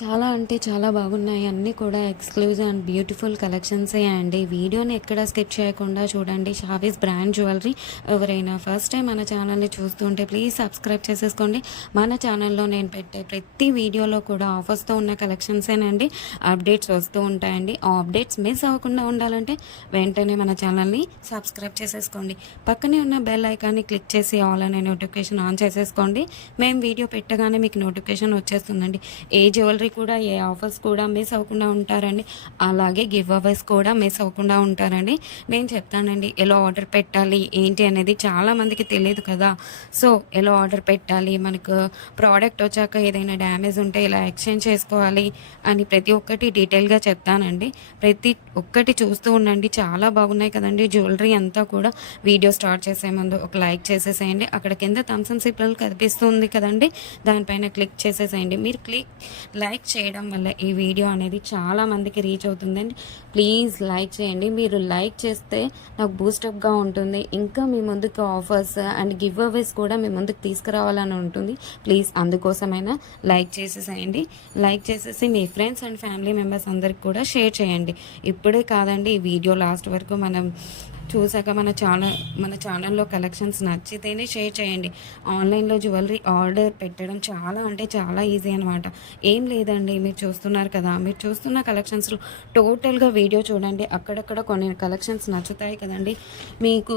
చాలా అంటే చాలా బాగున్నాయి. అన్నీ కూడా ఎక్స్‌క్లూజివ్ అండ్ బ్యూటిఫుల్ కలెక్షన్సే అండి. వీడియోని ఎక్కడ స్కిప్ చేయకుండా చూడండి. Shavis brand jewellery. ఎవరైనా ఫస్ట్ టైం మన ఛానల్‌ని చూస్తుంటే ప్లీజ్ సబ్స్క్రైబ్ చేసేసుకోండి. మన ఛానల్‌లో నేను పెట్టే ప్రతి వీడియోలో కూడా ఆఫర్స్‌తో ఉన్న కలెక్షన్సేనండి అప్డేట్స్ వస్తూ ఉంటాయండి. ఆ అప్డేట్స్ మిస్ అవ్వకుండా ఉండాలంటే వెంటనే మన ఛానల్‌ని సబ్స్క్రైబ్ చేసేసుకోండి. పక్కనే ఉన్న బెల్ ఐకాన్ని క్లిక్ చేసి ఆల్ అనే నోటిఫికేషన్ ఆన్ చేసేసుకోండి. మేము వీడియో పెట్టగానే మీకు నోటిఫికేషన్ వచ్చేస్తుందండి. ఏ జ్యువెలరీ కూడా ఏ ఆఫర్స్ కూడా మిస్ అవ్వకుండా ఉంటారండి. అలాగే గివ్ అవేస్ కూడా మిస్ అవ్వకుండా ఉంటారండి. నేను చెప్తానండి ఎలా ఆర్డర్ పెట్టాలి ఏంటి అనేది చాలామందికి తెలియదు కదా. సో ఎలా ఆర్డర్ పెట్టాలి, మనకు ప్రోడక్ట్ వచ్చాక ఏదైనా డ్యామేజ్ ఉంటే ఎలా ఎక్స్చేంజ్ చేసుకోవాలి అని ప్రతి ఒక్కటి డీటెయిల్గా చెప్తానండి. ప్రతి ఒక్కటి చూస్తూ ఉండండి. చాలా బాగున్నాయి కదండి జ్యువెలరీ అంతా కూడా. వీడియో స్టార్ట్ చేసే ముందు ఒక లైక్ చేసేసేయండి. అక్కడ కింద థమ్స్ అప్ సింబల్ కనిపిస్తుంది కదండి, దానిపైన క్లిక్ చేసేసేయండి. మీరు లైక్ చేయడం వల్ల ఈ వీడియో అనేది చాలా మందికి రీచ్ అవుతుందండి. ప్లీజ్ లైక్ చేయండి. మీరు లైక్ చేస్తే నాకు బూస్టప్గా ఉంటుంది. ఇంకా మీ ముందుకు ఆఫర్స్ అండ్ గివ్ అవేస్ కూడా మీ ముందుకు తీసుకురావాలని ఉంటుంది. ప్లీజ్ అందుకోసమైనా లైక్ చేసేసేయండి. లైక్ చేసేసి మీ ఫ్రెండ్స్ అండ్ ఫ్యామిలీ మెంబర్స్ అందరికి కూడా షేర్ చేయండి. ఇప్పుడే కాదండి, ఈ వీడియో లాస్ట్ వరకు మనం చూసాక మన ఛానల్లో కలెక్షన్స్ నచ్చితేనే షేర్ చేయండి. ఆన్లైన్లో జ్యువెలరీ ఆర్డర్ పెట్టడం చాలా అంటే చాలా ఈజీ అనమాట. ఏం లేదండి, మీరు చూస్తున్నారు కదా, మీరు చూస్తున్న కలెక్షన్స్లో టోటల్గా వీడియో చూడండి. అక్కడక్కడ కొన్ని కలెక్షన్స్ నచ్చుతాయి కదండి. మీకు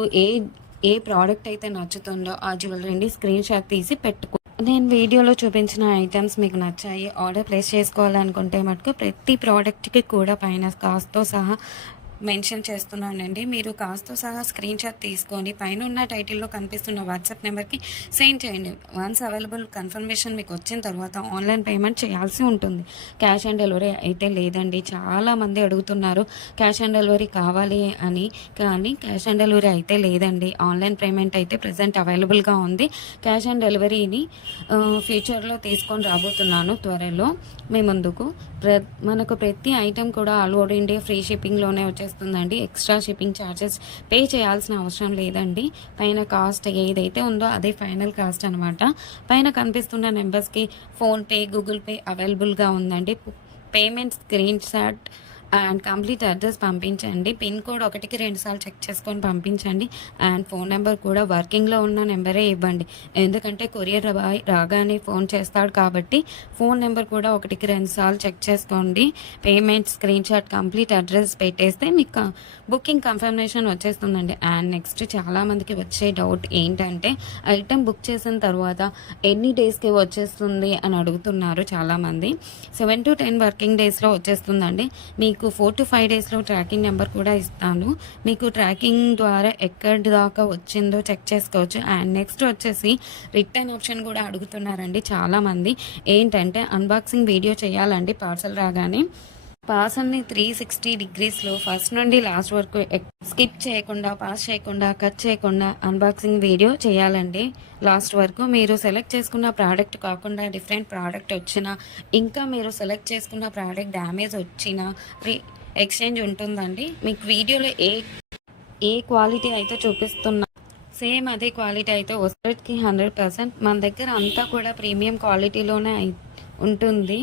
ఏ ప్రోడక్ట్ అయితే నచ్చుతుందో ఆ జ్యువెలరీని స్క్రీన్ షాట్ తీసి పెట్టుకో. నేను వీడియోలో చూపించిన ఐటమ్స్ మీకు నచ్చాయి, ఆర్డర్ ప్లేస్ చేసుకోవాలనుకుంటే మటుకు ప్రతి ప్రోడక్ట్కి కూడా పైన కాస్ట్తో సహా మెన్షన్ చేస్తున్నానండి. మీరు కాస్ట్తో సహా స్క్రీన్ షాట్ తీసుకొని పైన ఉన్న టైటిల్లో కనిపిస్తున్న వాట్సాప్ నెంబర్కి సెండ్ చేయండి. వన్స్ అవైలబుల్ కన్ఫర్మేషన్ మీకు వచ్చిన తర్వాత ఆన్లైన్ పేమెంట్ చేయాల్సి ఉంటుంది. క్యాష్ ఆన్ డెలివరీ అయితే లేదండి. చాలామంది అడుగుతున్నారు క్యాష్ ఆన్ డెలివరీ కావాలి అని, కానీ క్యాష్ ఆన్ డెలివరీ అయితే లేదండి. ఆన్లైన్ పేమెంట్ అయితే ప్రజెంట్ అవైలబుల్గా ఉంది. క్యాష్ ఆన్ డెలివరీని ఫ్యూచర్లో తీసుకొని రాబోతున్నాను త్వరలో మీ ముందుకు. మనకు ప్రతి ఐటెం కూడా ఆల్ ఓవర్ ఇండియా ఫ్రీ షిప్పింగ్లోనే వచ్చేస్తుందండి. ఎక్స్ట్రా షిప్పింగ్ ఛార్జెస్ పే చేయాల్సిన అవసరం లేదండి. పైన కాస్ట్ ఏదైతే ఉందో అదే ఫైనల్ కాస్ట్ అనమాట. పైన కనిపిస్తున్న నెంబర్స్కి ఫోన్పే, గూగుల్ పే అవైలబుల్గా ఉందండి. Payment screen shot and complete address పంపించండి. పిన్ కోడ్ 1కి 2 సార్లు చెక్ చేసుకొని పంపించండి. అండ్ ఫోన్ నెంబర్ కూడా వర్కింగ్లో ఉన్న నెంబరే ఇవ్వండి. ఎందుకంటే కొరియర్ బాయ్ రాగానే ఫోన్ చేస్తాడు కాబట్టి ఫోన్ నెంబర్ కూడా 1కి 2 సార్లు చెక్ చేసుకోండి. Payment screen shot complete address పెట్టేస్తే మీకు బుకింగ్ కన్ఫర్మేషన్ వచ్చేస్తుందండి. అండ్ నెక్స్ట్ చాలామందికి వచ్చే డౌట్ ఏంటంటే ఐటెం బుక్ చేసిన తర్వాత ఎన్ని డేస్కి వచ్చేస్తుంది అని అడుగుతున్నారు చాలామంది. 7 to 10 వర్కింగ్ డేస్లో వచ్చేస్తుందండి. మీకు 4 to 5 డేస్లో ట్రాకింగ్ నెంబర్ కూడా ఇస్తాను. మీకు ట్రాకింగ్ ద్వారా ఎక్కడి దాకా వచ్చిందో చెక్ చేసుకోవచ్చు. అండ్ నెక్స్ట్ వచ్చేసి రిటర్న్ ఆప్షన్ కూడా అడుగుతున్నారండి చాలామంది. ఏంటంటే అన్బాక్సింగ్ వీడియో చేయాలండి పార్సల్ రాగానే. పార్సల్ని 360 డిగ్రీస్లో ఫస్ట్ నుండి లాస్ట్ వరకు స్కిప్ చేయకుండా, పాస్ చేయకుండా, కట్ చేయకుండా అన్బాక్సింగ్ వీడియో చేయాలండి లాస్ట్ వరకు. మీరు సెలెక్ట్ చేసుకున్న ప్రోడక్ట్ కాకుండా డిఫరెంట్ ప్రోడక్ట్ వచ్చినా, ఇంకా మీరు సెలెక్ట్ చేసుకున్న ప్రోడక్ట్ డ్యామేజ్ వచ్చినా ఎక్స్చేంజ్ ఉంటుందండి. మీకు వీడియోలో ఏ క్వాలిటీ అయితే చూపిస్తున్నా సేమ్ అదే క్వాలిటీ అయితే వస్తుంది 100%. మన దగ్గర అంతా కూడా ప్రీమియం క్వాలిటీలోనే ఉంటుంది.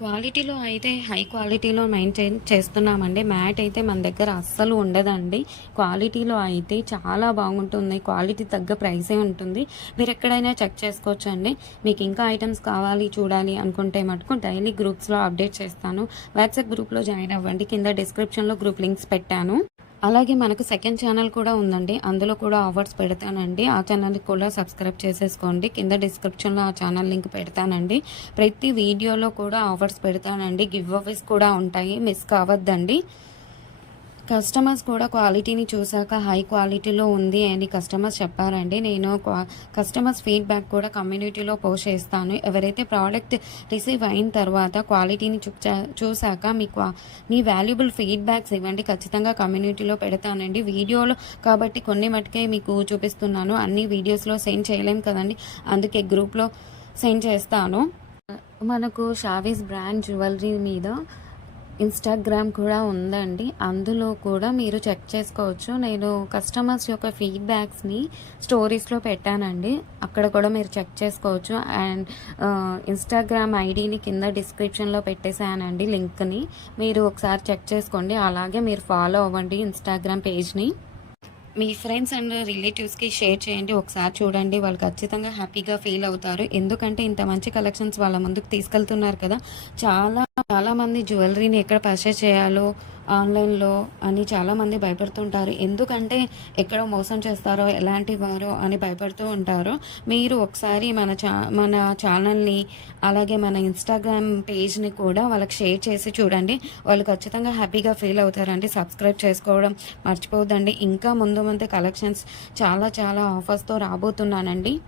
క్వాలిటీలో అయితే హై క్వాలిటీలో మెయింటైన్ చేస్తున్నామండి. మ్యాట్ అయితే మన దగ్గర అస్సలు ఉండదండి. క్వాలిటీలో అయితే చాలా బాగుంటుంది. క్వాలిటీ తగ్గ ప్రైసే ఉంటుంది. మీరు ఎక్కడైనా చెక్ చేసుకోవచ్చు అండి. మీకు ఇంకా ఐటమ్స్ కావాలి చూడాలి అనుకుంటే మటుకు డైలీ గ్రూప్స్లో అప్డేట్ చేస్తాను. వాట్సాప్ గ్రూప్లో జాయిన్ అవ్వండి. కింద డిస్క్రిప్షన్లో గ్రూప్ లింక్స్ పెట్టాను. అలాగే మనకు సెకండ్ ఛానల్ కూడా ఉందండి. అందులో కూడా ఆఫర్స్ పెడతానండి. ఆ ఛానల్కి కూడా సబ్స్క్రైబ్ చేసేసుకోండి. కింద డిస్క్రిప్షన్లో ఆ ఛానల్ లింక్ పెడతానండి. ప్రతి వీడియోలో కూడా ఆఫర్స్ పెడతానండి. గివ్ అవేస్ కూడా ఉంటాయి, మిస్ కావద్దండి. కస్టమర్స్ కూడా క్వాలిటీని చూసాక హై క్వాలిటీలో ఉంది అని కస్టమర్స్ చెప్పారండి. నేను కస్టమర్స్ ఫీడ్బ్యాక్ కూడా కమ్యూనిటీలో పోస్ట్ చేస్తాను. ఎవరైతే ప్రోడక్ట్ రిసీవ్ అయిన తర్వాత క్వాలిటీని చూసాక మీ వాల్యుబుల్ ఫీడ్బ్యాక్స్ ఇవ్వండి. ఖచ్చితంగా కమ్యూనిటీలో పెడతానండి. వీడియోలో కాబట్టి కొన్ని మటుకే మీకు చూపిస్తున్నాను. అన్ని వీడియోస్లో సెండ్ చేయలేం కదండి, అందుకే గ్రూప్లో సెండ్ చేస్తాను. మనకు షావీస్ బ్రాండ్ జ్యువెలరీ మీద ఇన్‌స్టాగ్రామ్ కూడా ఉందండి. అందులో కూడా మీరు చెక్ చేసుకోవచ్చు. నేను కస్టమర్స్ యొక్క ఫీడ్‌బ్యాక్స్‌ని స్టోరీస్‌లో పెట్టానండి. అక్కడ కూడా మీరు చెక్ చేసుకోవచ్చు. అండ్ ఇన్‌స్టాగ్రామ్ ఐడీని కింద డిస్క్రిప్షన్‌లో పెట్టేసానండి లింక్‌ని. మీరు ఒకసారి చెక్ చేసుకోండి. అలాగే మీరు ఫాలో అవ్వండి ఇన్‌స్టాగ్రామ్ పేజ్‌ని. మీ ఫ్రెండ్స్ అండ్ రిలేటివ్స్‌కి షేర్ చేయండి. ఒకసారి చూడండి. వాళ్ళు ఖచ్చితంగా హ్యాపీగా ఫీల్ అవుతారు. ఎందుకంటే ఇంత మంచి కలెక్షన్స్ వాళ్ళ ముందుకు తీసుకెళ్తున్నారు కదా! చాలామంది జ్యువెలరీని ఎక్కడ పర్చేస్ చేయాలో ఆన్‌లైన్‌లో అని చాలామంది భయపడుతుంటారు. ఎందుకంటే ఎక్కడ మోసం చేస్తారో, ఎలాంటి వారో అని భయపడుతూ ఉంటారు. మీరు ఒకసారి మన ఛానల్‌ని అలాగే మన ఇన్‌స్టాగ్రామ్ పేజ్‌ని కూడా వాళ్ళకి షేర్ చేసి చూడండి. వాళ్ళు ఖచ్చితంగా హ్యాపీగా ఫీల్ అవుతారండి. సబ్స్క్రైబ్ చేసుకోవడం మర్చిపోవద్దండి. ఇంకా ముందు ముందు కలెక్షన్స్ చాలా ఆఫర్స్‌తో రాబోతున్నానండి.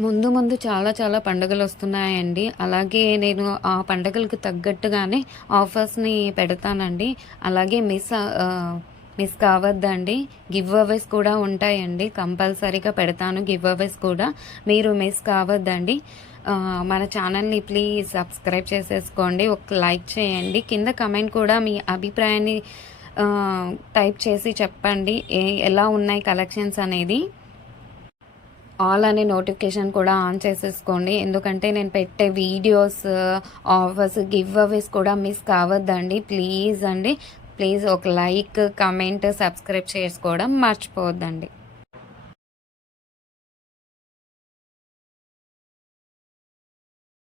ముందు చాలా పండుగలొస్తున్నాయండి. అలాగే నేను ఆ పండగలకు తగ్గట్టుగానే ఆఫర్స్‌ని పెడతానండి. అలాగే మిస్ కావద్దండి. గివ్ అవేస్ కూడా ఉంటాయండి. కంపల్సరీగా పెడతాను గివ్ అవేస్ కూడా. మీరు మిస్ కావద్దండి. మన ఛానల్‌ని ప్లీజ్ సబ్స్క్రైబ్ చేసేసుకోండి. ఒక లైక్ చేయండి. కింద కమెంట్ కూడా మీ అభిప్రాయాన్ని టైప్ చేసి చెప్పండి. ఎలా ఉన్నాయి కలెక్షన్స్ అనేది. ఆల్ అనే నోటిఫికేషన్ కూడా ఆన్ చేసేసుకోండి. ఎందుకంటే నేను పెట్టే వీడియోస్, ఆఫర్స్, గివ్ అవేస్ కూడా మిస్ కావద్దండి. ప్లీజ్ అండి. ప్లీజ్ ఒక లైక్, కమెంట్, సబ్స్క్రైబ్ చేసుకోవడం మర్చిపోవద్దండి.